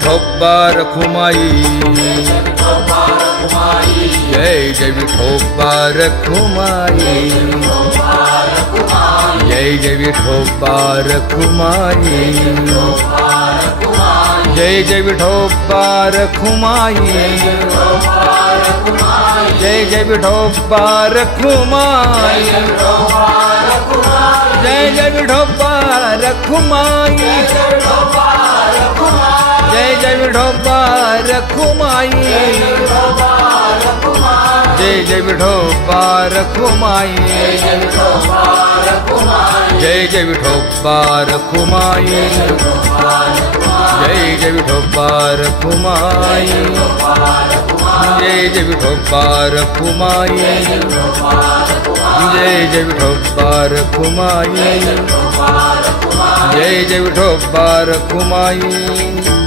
Vithoba Rakhumai, Jai Jai Vithoba Rakhumai, Jai Jai Vithoba Rakhumai, Jai Jai Vithoba Rakhumai, Jai Jai Vithoba Rakhumai, Jai Jai Vithoba Rakhumai, Jai Jai Vithoba Rakhumai, Jai Jai Vithoba Rakhumai, Jai Jai Vithoba Rakhumai, Jai Jai Vithoba Rakhumai, Jai Jai Vithoba Rakhumai, Jai Jai Vithoba Rakhumai, Jai Jai Vithoba Rakhumai.